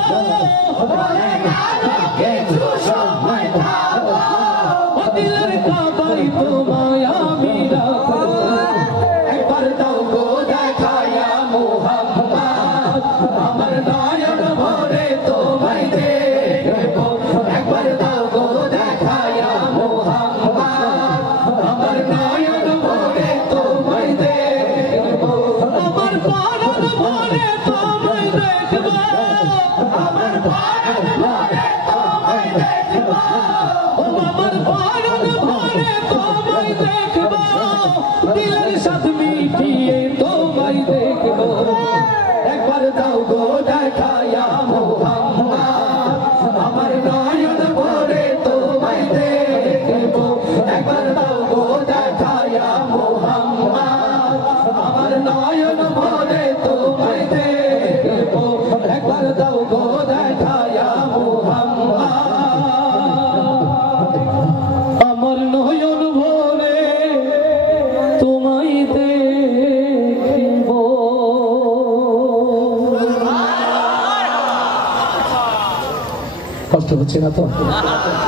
না তো?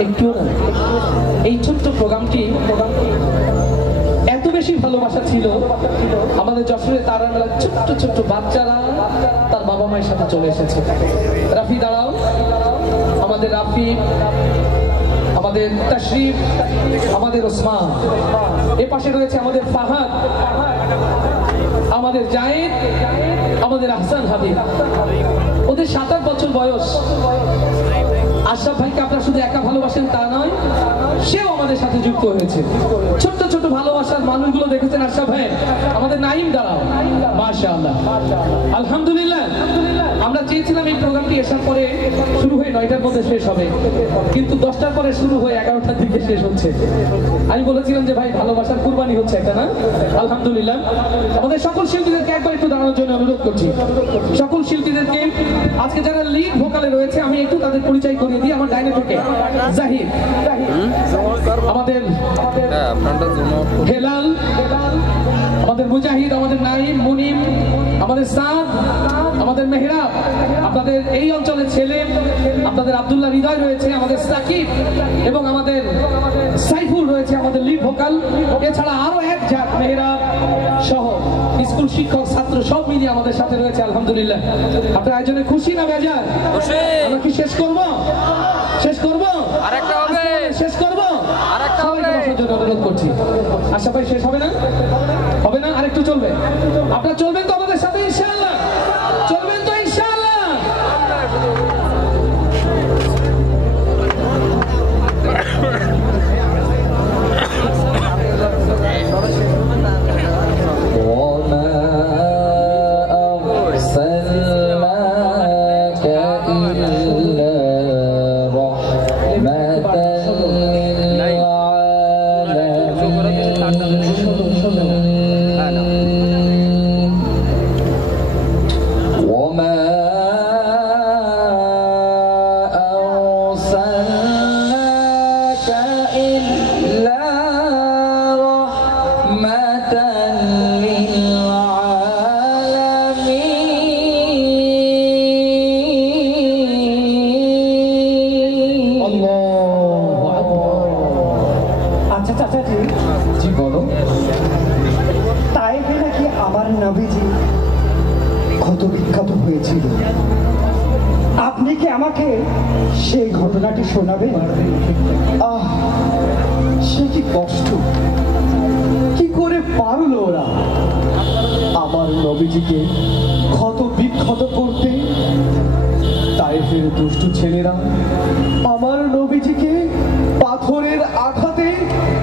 একটুও না। এই ছোট্ট প্রোগ্রামটি এত বেশি ভালোবাসা ছিল, আমাদের যশোরে তারা ছোট্ট ছোট্ট বাচ্চারা তার বাবা মায়ের সাথে চলে এসেছে। রাফি দাঁড়াও, আমাদের রাফি, আমাদের তাশরিফ, আমাদের ওসমান, এ পাশে রয়েছে আমাদের ফাহাদ, আমাদের জায়েদ, আমাদের আহসান হাবিব। ওদের 7-8 বছর বয়স। আশরাফ ভাইকে আপনারা শুধু একা ভালোবাসেন তা নয়, সেও আমাদের সাথে যুক্ত হয়েছে। ছোট্ট ছোট্ট ভালোবাসার মানুষগুলো দেখেছেন আশরাফ ভাই। আমাদের নাইম দাঁড়াও, মাশাআল্লাহ, আলহামদুলিল্লাহ। আমরা চেয়েছিলাম এই প্রোগ্রামটি এসার পরে শুরু হয়ে 9টার মধ্যে শেষ হবে, কিন্তু 10টার পরে শুরু হয়ে 11টার দিকে শেষ হচ্ছে। আমি বলেছিলাম যে ভাই ভালোবাসার কুরবানি হচ্ছে একটা, না? আলহামদুলিল্লাহ। আমাদের সকল শিল্পীদেরকে একবার একটু দাঁড়ানোর জন্য অনুরোধ করছি। সকল শিল্পীদেরকে আজকে যারা লিড ভোকালে রয়েছে আমি একটু তাদের পরিচয় করিয়ে দিই। আমার ডাইনে থেকে জাহিদ, আমাদের হেলাল, আমাদের মুজাহিদ, আমাদের নাইম, মুনিম, আমাদের সাদ, আমাদের মেহরাব, আপনাদের এই অঞ্চলের ছেলে, আপনাদের আব্দুল্লাহ হৃদয় রয়েছে, আমাদের সাকিব এবং আমাদের সাইফুল রয়েছে আমাদের লিড ভোকাল। এছাড়া আরো এক ঝাঁক মেহরাব সহ স্কুল শিক্ষক ছাত্র সব মিলিয়ে আমাদের সাথে রয়েছে। আলহামদুলিল্লাহ। আপনার আয়োজনে খুশি না বেজার? আমরা কি শেষ করব? শেষ করব? আরেকটা হবে। শেষ করব? আরেকটা হবে। সবাইকে জন্য অনুরোধ করছি। আশা ভাই শেষ হবে না? হবে না? আরেকটু চলবে? আপনারা চলবেন তো আমাদের সাথে ইনশাআল্লাহ? চলবেন তো ইনশাআল্লাহ? আপনি কি আমাকে সেই ঘটনাটি শোনাবেন? আহ, সে কি কষ্ট! কি করে পারলো ওরা আমার নবীজিকে ক্ষত বিক্ষত করতে? তায়েফের দুষ্টু ছেলেরা আমার নবীজিকে পাথরের আঘাতে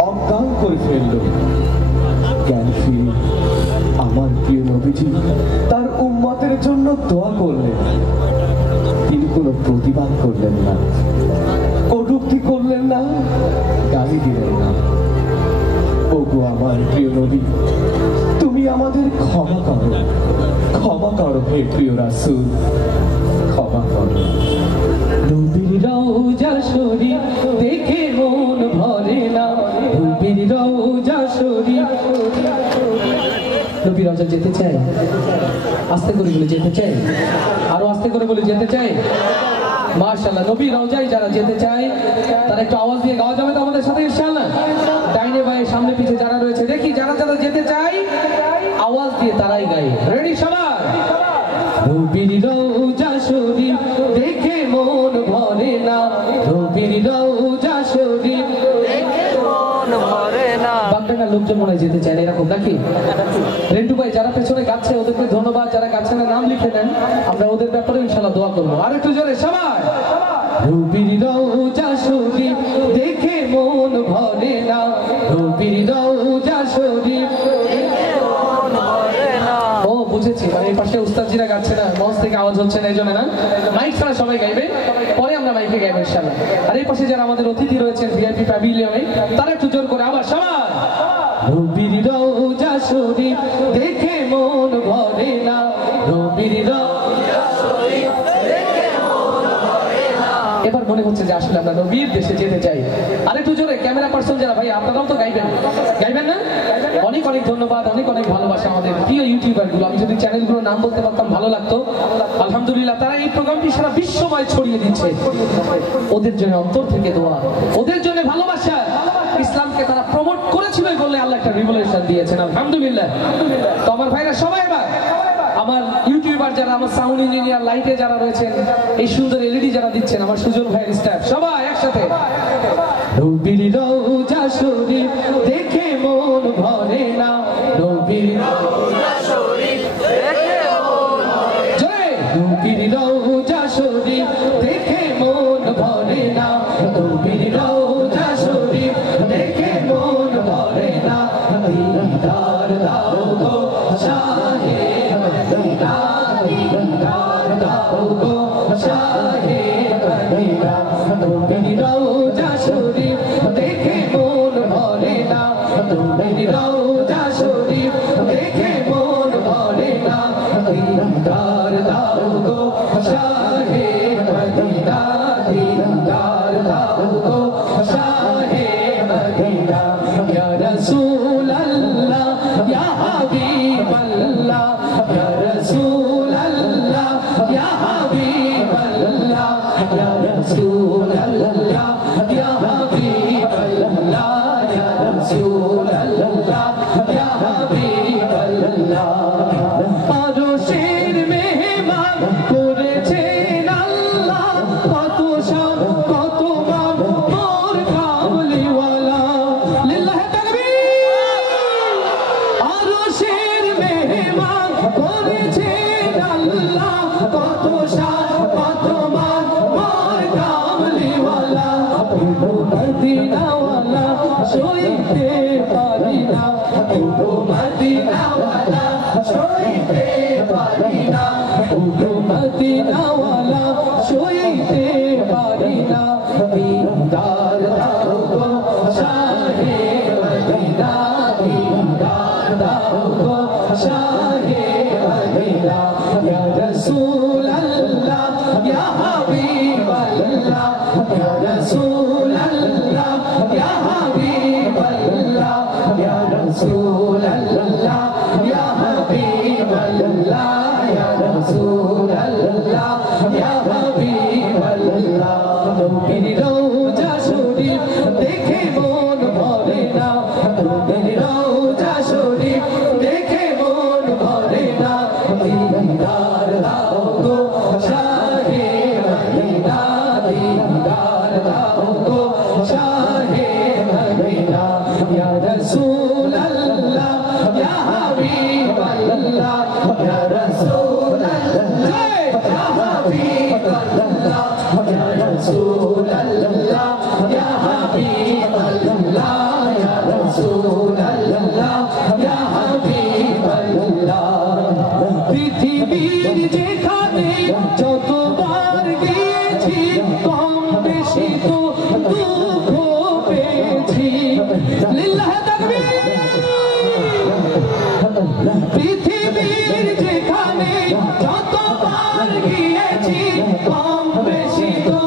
অজ্ঞান করে ফেলল। জ্ঞান ফিরে আমার প্রিয় নবীজি তার উম্মতের জন্য দোয়া করলেন। তিনি কোনো প্রতিবাদ করলেন না, কটূক্তি করলেন না, গালি দিলেন না। ওগো আমার প্রিয় নবী, তুমি আমাদের ক্ষমা করো, ক্ষমা করো হে প্রিয় রাসূল, ক্ষমা করো। নবীর রওজা শরীফ দেখে মন ভরে না, নবীর রওজা শরীফ। নবীর রওজা যেতে চাই? আস্তে করে বলে যেতে চাই, আরো আস্তে করে বলে যেতে চাই। মাশাআল্লাহ। নবীর রওজায় যারা যেতে চায় তারা একটু আওয়াজ দিয়ে গাওয়া যাবে তো আমাদের সাথে ইনশাআল্লাহ? ডাইনে বায়ে সামনে পিছে যারা রয়েছে দেখি, যারা যারা যেতে চায় আওয়াজ দিয়ে তারাই গায়। রেডি সবাই? নবীর রওজা শরীফ দেখে মন ভরে না, নবীর রওজা শরীফ দেখে মন ভরে না। বাংলা লোকজন মনে হয় যেতে চায় না, এরকম নাকি? রেন্টু ভাই যারা পেছনে গাচ্ছে ওদেরকে ধন্যবাদ, যারা গাচ্ছে না নাম লিখে দেন, আমরা ওদের ব্যাপারে ইনশাআল্লাহ দোয়া করবো। আর একটু জোরে সবাই। নবীর রওজা শরীফ দেখে মন ভরে না, নবীর রওজা শরীফ দেখে মন ভরে না। ও বুঝেছি, মানে এই পাশে উস্তাদজিরা গাচ্ছে না, মঞ্চ থেকে আওয়াজ হচ্ছে না, এই জন্য না? মাইক ছাড়া সবাই গাইবে, পরে আমরা মাইকে গাইবো ইনশাআল্লাহ। আর এই পাশে যারা আমাদের অতিথি রয়েছেন ভিআইপি প্যাভিলিয়নে, তারা একটু জোর করে আবার সবাই। নবীর রওজা শরীফ দেখে মন ভরে না, নবীর রওজা শরীফ দেখে মন ভরে না। এবার মনে হচ্ছে যে আসলে আমরা নবীর দেশে যেতে চাই। আরেকটু জোরে ক্যামেরা পার্সন যারা ভাই আপনারাও তো গাইবেন, গাইবেন না? অনেক অনেক অনেক ধন্যবাদ, অনেক অনেক ভালোবাসা আমাদের প্রিয় ইউটিউবার গুলো। আমি যদি চ্যানেলগুলোর নাম বলতে পারতাম ভালো লাগতো। আলহামদুলিল্লাহ তারা এই প্রোগ্রামটি সারা বিশ্বময় ছড়িয়ে দিচ্ছে। ওদের জন্য অন্তর থেকে দোয়া, ওদের জন্য ভালোবাসা। ইসলামকে তারা প্রমোট করেছিল বলে আল্লাহ একটা রিভলিউশন দিয়েছেন, আলহামদুলিল্লাহ। তো আমার ভাইরা সবাই এবার আমার ইউটিউবার যারা, আমার সাউন্ড ইঞ্জিনিয়ার, লাইটে যারা রয়েছেন, এই সুন্দর এলইডি যারা দিচ্ছেন, আমার সুজন ভাইয়ের স্টাফ, সবাই একসাথে। নবীর রওজা শরীফ দেখে মন ভরে না, নবীর রওজা শরীফ দেখে মন ভরে না, নবীর রওজা শরীফ দেখে মন ভরে না, নবীর রওজা শরীফ দেখে মন ভরে না। দিদার দাও গো শাহে মদিনা, দিদার দাও গো শাহে মদিনা, নবীর রওজা শরীফ দেখে মন ভরে না, নবীর রওজা শরীফ দেখে মন ভরে না। দিদার দাও গো শাহে মদিনা, দিদার দাও গো শাহে মদিনা। ইয়া রাসূল আল্লাহ ইয়া হাবিব আল্লাহ, ইয়া রাসূল আল্লাহ ইয়া হাবিব আল্লাহ, ইয়া রাসূল আল্লাহ ইয়া হাবিব আল্লাহ, ইয়া রাসূল আল্লাহ ইয়া হাবিব আল্লাহ। আরশের মেহমান করেছেন আল্লাহ, কত শান কত মান মোর কামলিওয়ালা, লিল্লাহি তাকবীর। আরশের মেহমান করেছেন আল্লাহ, কত শান কত মান মোর কামলিওয়ালা। মদিনাওয়ালা সইতে পারি না, মদিনাওয়ালা সইতে পারি না, মদিনাওয়ালা সইতে পারি না। দিদার দাও গো শাহে মদিনা, দিদার দাও গো শাহে মদিনা। ইয়া রাসূল আল্লাহ ইয়া হাবিব আল্লাহ, ইয়া রাসূল আল্লাহ ইয়া হাবিব আল্লাহ, ইয়া রাসূল আল্লাহ ইয়া হাবিব আল্লাহ, ইয়া রাসূল আল্লাহ ইয়া হাবিব আল্লাহ। নবীর রওজা শরীফ দেখে মন ভরে না, নবীর রওজা শরীফ দেখে মন ভরে না। দিদার দাও গো শাহে মদিনা, দিদার দাও গো শাহে মদিনা। ইয়া রাসূল আল্লাহ ইয়া হাবিব আল্লাহ, ইয়া রাসূল আল্লাহ ইয়া হাবিব আল্লাহ, ইয়া রাসূল আল্লাহ ইয়া হাবিব আল্লাহ, ইয়া রাসূল আল্লাহ ইয়া হাবিব আল্লাহ। পৃথিবীর যেখানে যতবার গিয়েছি, কম বেশি তো দুঃখ পেয়েছি, লিল্লাহি তাকবীর। পৃথিবীর যেখানে যতবার গিয়েছি, কম বেশি তো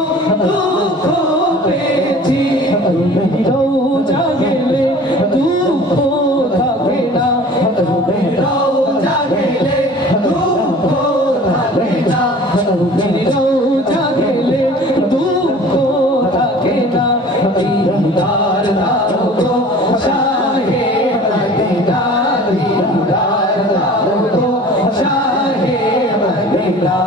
দুঃখ পেয়েছি। রওজা গেলে দুঃখ থাকে না, রওজা গেলে দুঃখ থাকে না, রওজা গেলে দুঃখ থাকে না। দিদার দাও গো শাহে মদিনা, দিদার দাও গো শাহে মদিনা।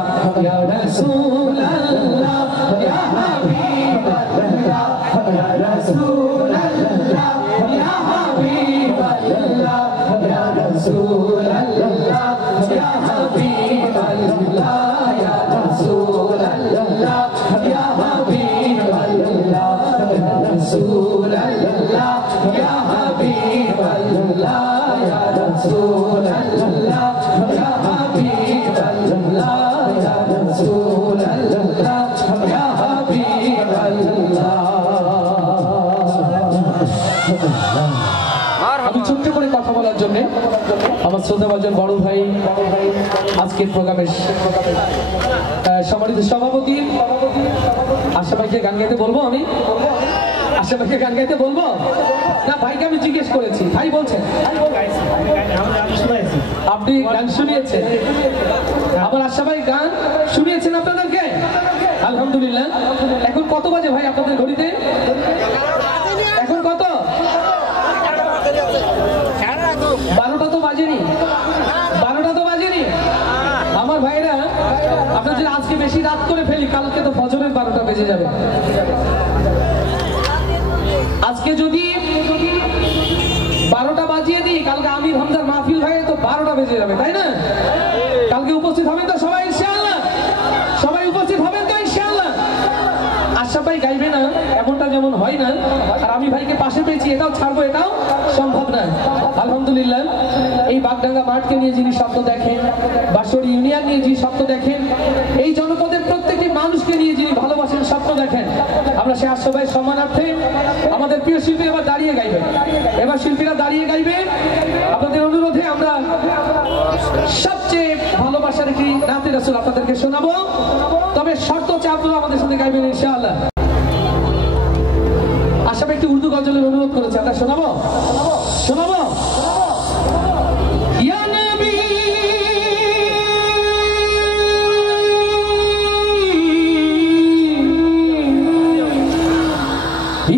ইয়া রাসূল আল্লাহ ইয়া হাবিব আল্লাহ, ইয়া রাসূল আল্লাহ ইয়া হাবিব আল্লাহ, ইয়া রাসূল আল্লাহ ইয়া হাবিব আল্লাহ, ইয়া রাসূল আল্লাহ ইয়া হাবিব আল্লাহ, ইয়া রাসূল আল্লাহ ইয়া হাবিব আল্লাহ, ইয়া রাসূল আল্লাহ ইয়া হাবিব আল্লাহ, ইয়া রাসূল আল্লাহ ইয়া হাবিব আল্লাহ। আমি ছোট্ট করে কথা বলার জন্য আমার শ্রদ্ধাভাজন বড় ভাই, আজকের প্রোগ্রামের সম্মানিত সভাপতি আশা ভাইকে গান গাইতে বলবো। আমি আশাপাশে গান গাইতে বলবো না? ভাইকে আমি জিজ্ঞেস করেছি, ভাই বলছেন আপনি গান শুনিয়েছেন, আমার আশা ভাই গান শুনিয়েছেন আপনাদেরকে, আলহামদুলিল্লাহ। এখন কত বাজে ভাই আপনাদের ঘড়িতে? এখন কত? 12টা তো বাজেনি, 12টা তো বাজেনি। আমার ভাইরা আপনার যদি আজকে বেশি রাত করে ফেলি, কালকে তো ফজরের 12টা বেজে যাবে। আজকে যদি 12টা বাজিয়ে দিই, কালকে আমির হামজার মাহফিল ভাই তো 12টা বেজে যাবে, তাই না? কালকে উপস্থিত হবেন তো সবাই ইনশাআল্লাহ? সবাই উপস্থিত হবেন তো ইনশাআল্লাহ? আশা ভাই গাইবে না এমনটা যেমন হয় না, আর আমি ভাইকে পাশে পেয়েছি এটাও ছাড়বো, এটাও সম্ভব না। আলহামদুলিল্লাহ, এই বাগডাঙ্গা মাঠকে নিয়ে যিনি স্বপ্ন দেখেন, বাঁশরী ইউনিয়ন নিয়ে যিনি স্বপ্ন দেখেন, এই জনপদের প্রত্যেকটি মানুষকে নিয়ে যিনি ভালোবাসেন, স্বপ্ন দেখেন, আমরা সে আশা ভাই সম্মানার্থে আমাদের প্রিয় শিল্পী এবার দাঁড়িয়ে গাইবে। এবার শিল্পীরা দাঁড়িয়ে গাইবে। আপনাদের অনুরোধে আমরা সবচেয়ে ভালোবাসার একটি নাতে রাসূল আপনাদেরকে শোনাবো, তবে শর্ত হচ্ছে আপনারা আমাদের সাথে গাইবেন ইনশাআল্লাহ। আশা ভাই একটি উর্দু গজলের অনুরোধ করেছে, আমরা শোনাবো শোনাবো। ইয়া নবী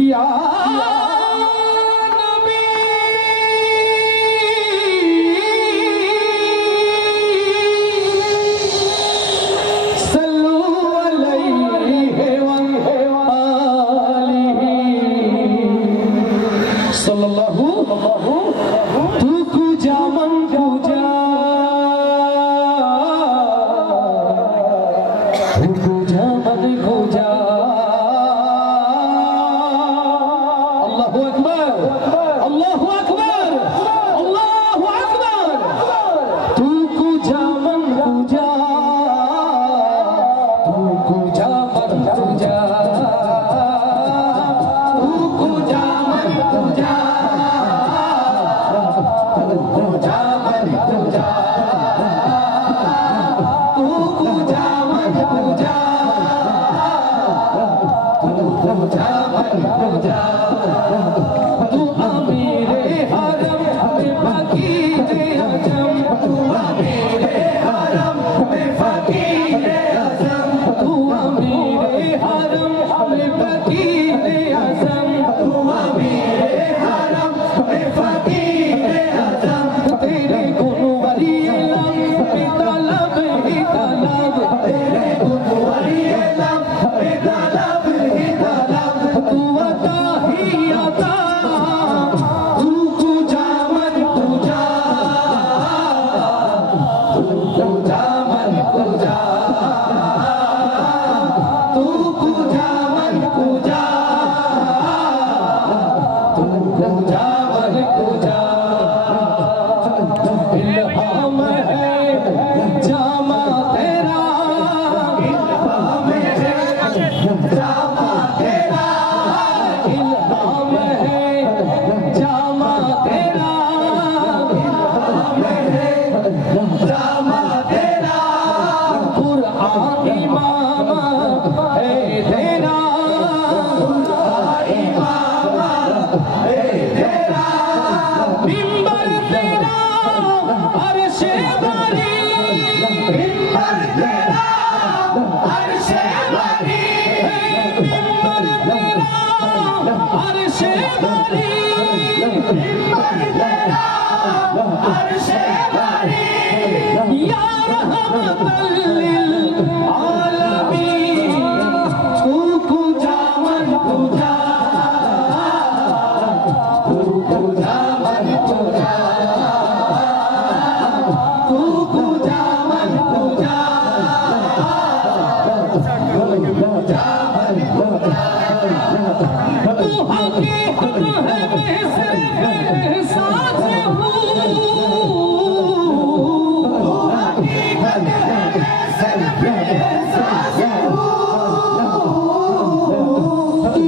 ইয়া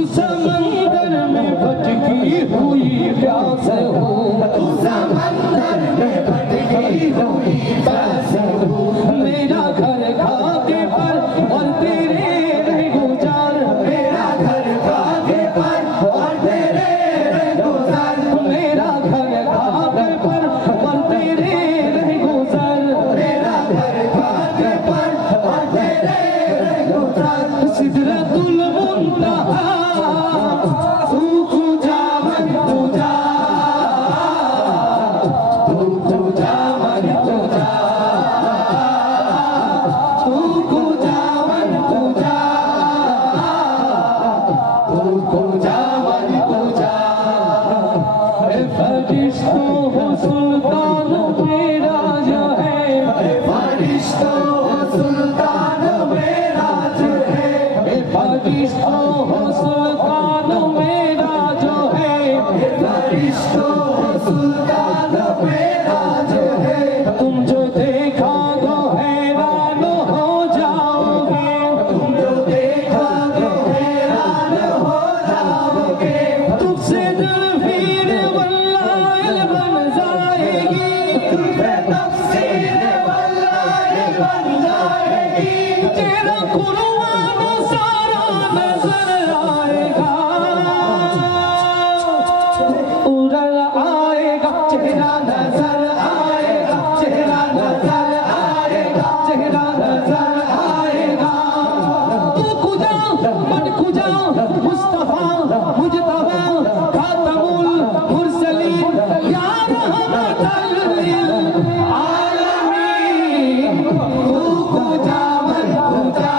समंदर में भटकी हुई प्यास फरिश्तों हो सुल्तान मेरा जो है, फरिश्तों हो सुल्तान मेरा जो है, फरिश्तों हो सुल्तान मेरा जो है, फरिश्तों हो सुल्तान मेरा जो है। तुम जो देखा तो हैरान हो जाओगे, तुम जो देखा तो हैरान हो जाओगे। तुझसे तफसीर वल्लाह बन जाएगी, तफसीर वल्लाह बन जाएगी। तेरा कुरान सारा नजर आएगा, उड़ल आएगा चेहरा नजर आएगा, चेहरा नजर आएगा, चेहरा नजर आएगा। तू खुदा मन खुदा मुस्तफा मुजतबा खातमुल मुरसलीन या रहमतल लिल आलमीन तू खुदा मन खुदा,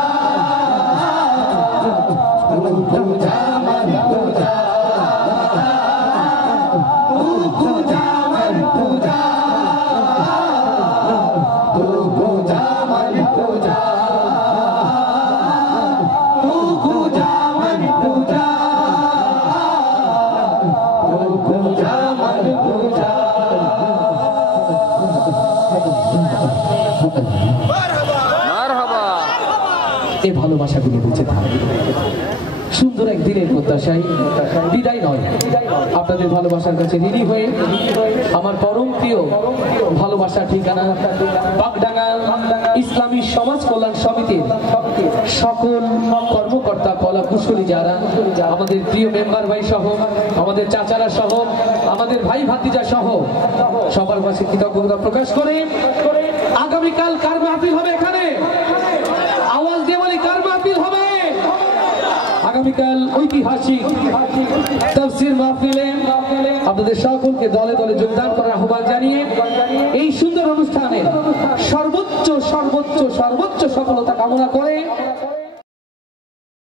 तू खुदा मन खुदा, तू खुदा मन खुदा, तू खुदा मन खुदा, तू खुदा मन खुदा, तू खुदा मन खुदा। এই ভালোবাসাগুলো বেঁচে থাকে সুন্দর একদিনের প্রত্যাশায়, বিদায় নয়। আপনাদের ভালোবাসার কাছে ঋণী হয়ে আমার পরম প্রিয় ভালোবাসার ঠিকানা বাগডাঙ্গা ইসলামী সমাজ কল্যাণ সমিতির সকল কর্মকর্তা কলা কুশলী যারা, আমাদের প্রিয় মেম্বার ভাই সহ, আমাদের চাচারা সহ, আমাদের ভাই ভাতিজা সহ সবার কাছে কৃতজ্ঞতা প্রকাশ করে আগামীকাল কার মাহফিল হবে এখানে? আওয়াজ দিয়ে বলি কার মাহফিল হবে? আগামীকাল ঐতিহাসিক তাফসীর মাহফিলে আপনাদের সকলকে দলে দলে যোগদান করার আহ্বান জানিয়ে এই সুন্দর অনুষ্ঠানে সর্বোচ্চ সর্বোচ্চ সর্বোচ্চ সফলতা কামনা করে